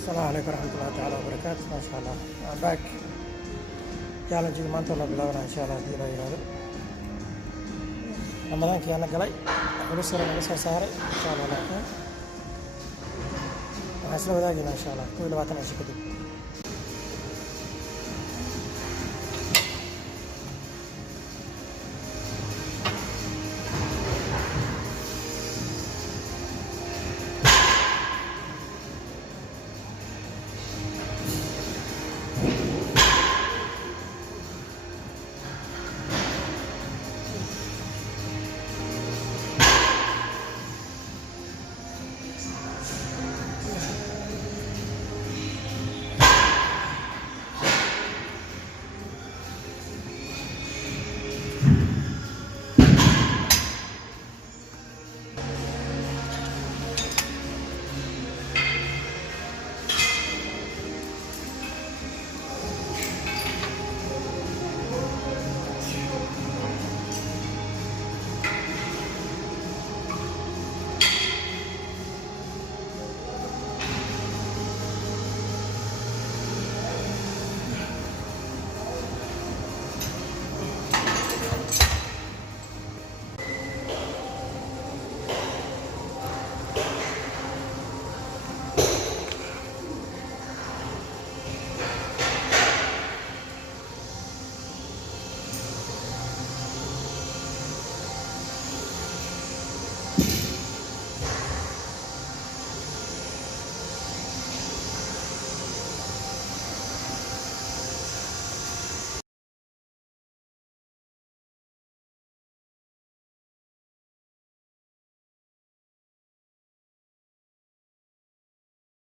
السلام عليكم ورحمة الله تعالى وبركاته. ما شاء الله. I'm back. challenge maanta la bilaabana insha Allah hadii la yiraahdo. Ramadaankii ana galay. Culus yar laga soo saaray insha Allah laakiin waxaan isla wadaagayna insha Allah 22 cisho kadib.